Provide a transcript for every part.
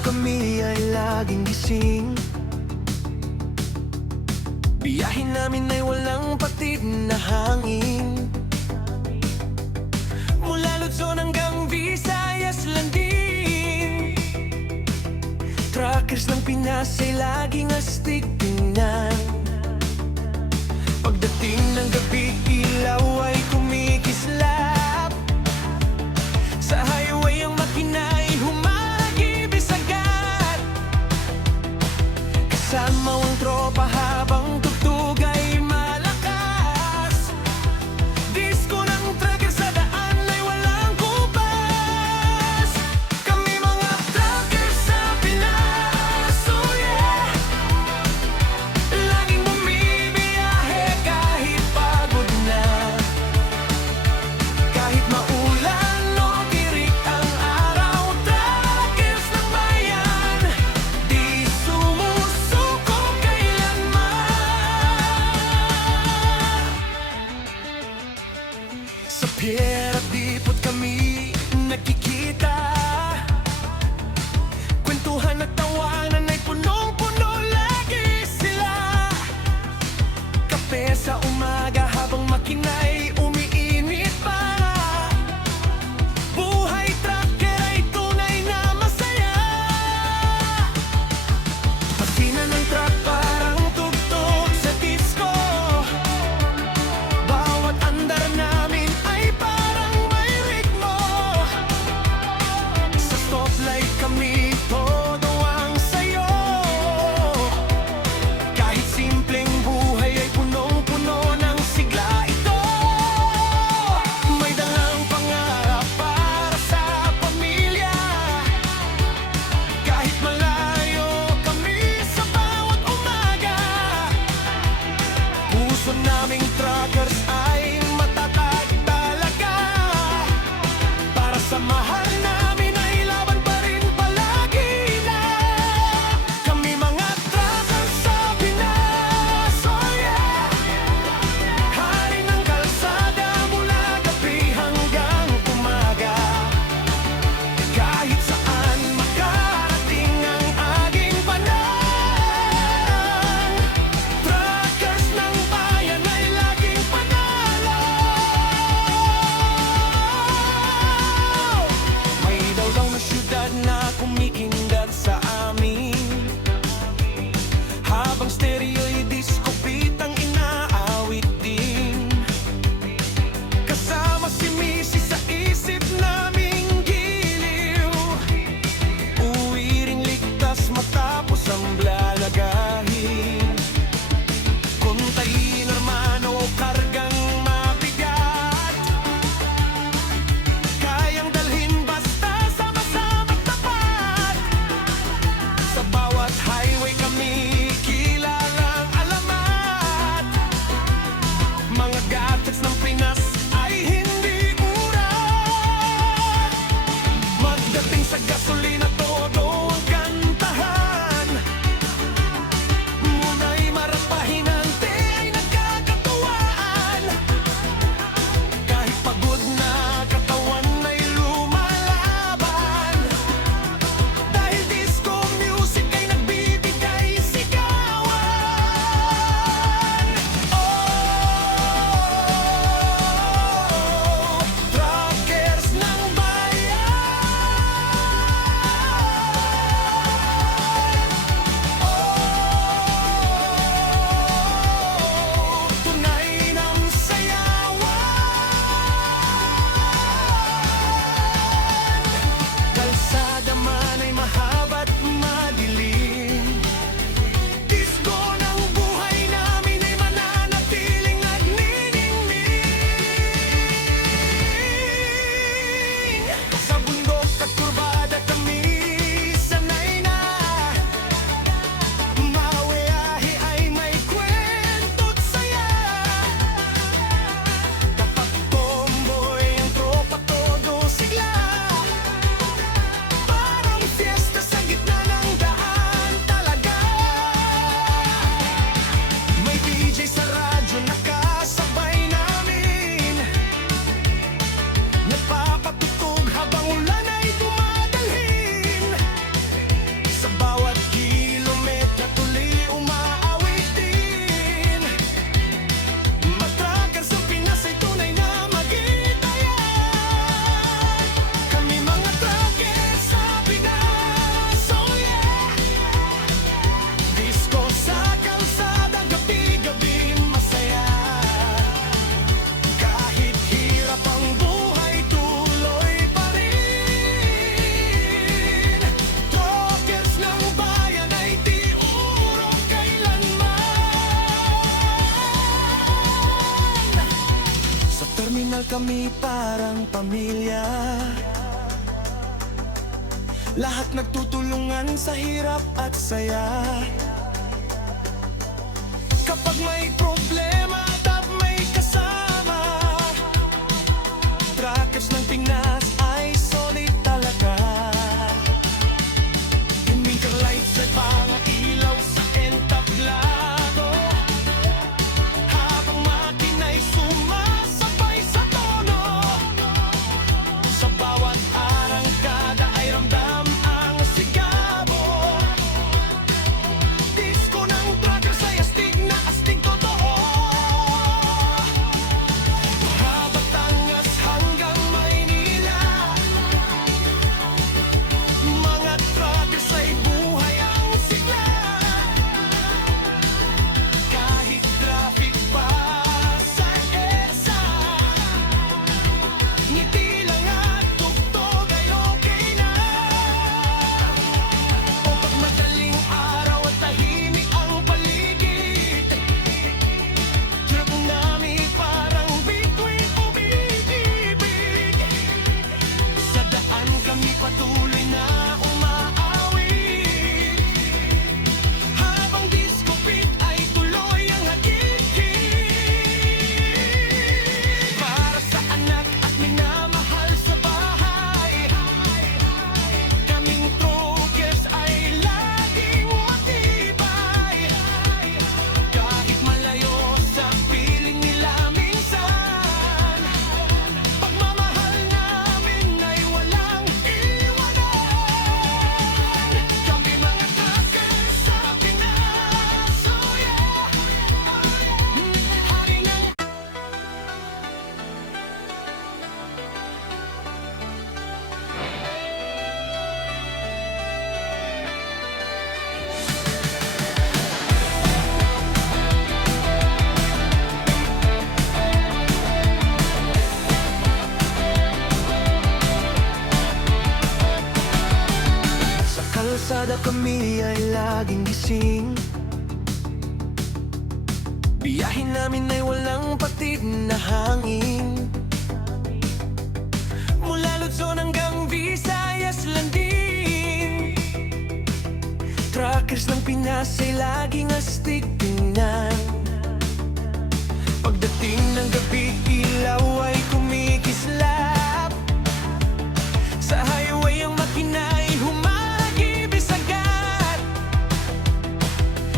kami ay laging gising. Biyahin namin ay walang patid na hangin. Mula Luzon hanggang Visayas lang din. Truckers ng Pinas ay laging astig tingnan. Pagdating ng gabi, ilaw ay kumikislap. Sa highway ang makina ay humagibis agad. Kasama ang tropa habang tugtog ay malakas. Disco ng trucker sa daan ay walang kubas. Kami mga truckers sa Pinas, oh yeah. Laging bumibiyahe kahit pagod na. Kahit maulan o tirik ang araw, truckers ng bayan, di sumusuko kailanman. Sa pier at dipot kami nagkikita. Kwentuhan at tawanan ay punong-puno lagi sila. Kape sa umaga habang makina'y umiinit pa. Buhay trucker ay tunay na masaya. Pasina ng truck parang tugtog sa disco. Bawat andar namin ay parang may ritmo. Sa stoplight kami todo ang sayo. Kahit simpleng buhay ay punong-puno ng sigla ito. May dalang pangarap para sa pamilya. Kahit malayo kami sa bawat umaga, puso naming truckers ay matatag talaga. Para sa mahal namin ay laban pa rin palagi na. Kami mga truckers sa Pinas, oh yeah. Hari ng kalsada mula gabi hanggang umaga. Kahit saan makarating ang aking panahon, truckers ng bayan ay laging panalo. Emosyonal kami parang pamilya. Lahat nagtutulungan sa hirap at saya. Kapag may problema at may kasama, Truckers ng Pinas ay solid talaga. Twinkle lights at mga ilaw sa entablado, habang makina'y sumasabay sa tono. Sa bawat arangkada ay ramdam ang sigabo. Disko ng truckers ay astig na astig totoo. Batangas hanggang Maynila, mga truckers ay buhay ang sigla. Kahit traffic pa sa EDSA, ngiti lang at tugtog ay okay na. O pag madaling araw at tahimik ang paligid, truck namin parang bituin umibig. Sa daan kami patuloy na umaawit, habang disco beat ay tuloy ang hagit-hit. Para sa anak at minamahal sa bahay, kaming truckers ay laging matibay. Kahit malayo sa piling nila minsan, pagmamahal namin ay walang iwanan. Kami mga truckers sa Pinas, oh yeah. Hari ng Sa kalsada kami ay laging gising. Biyahin namin ay walang patid na hangin. Mula Luzon hanggang Visayas landing, truckers ng Pinas ay laging astig tingnan. Pagdating ng gabi, ilaw ay kumikislap. Sa highway ang makina ay humagibis agad.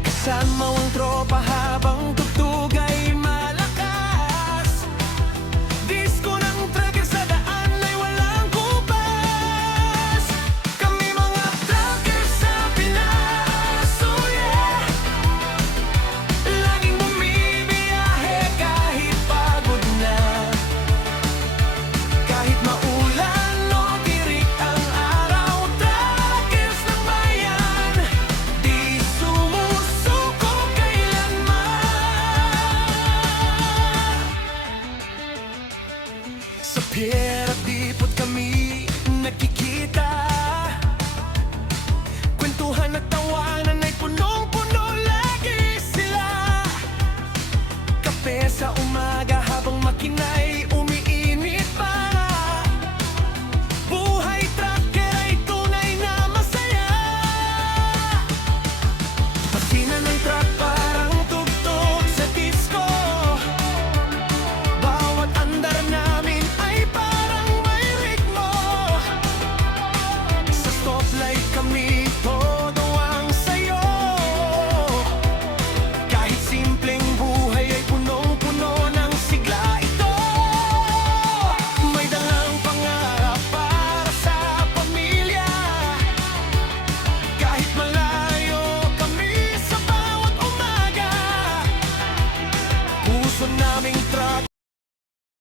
Kasama ang tropa habang tugtog ay malakas. Disko ng truckers sa daan ay walang kubas. Kami mga truckers sa Pinas, oh yeah. Laging bumibiyahe kahit pagod na. Kahit maulan o tirik ang araw, truckers ng bayan, di sumusuko kailanman. Sa pier at dipot kami nagkikita, kwentuhan at tawanan ay punong-puno lagi sila. Kape sa umaga habang makina'y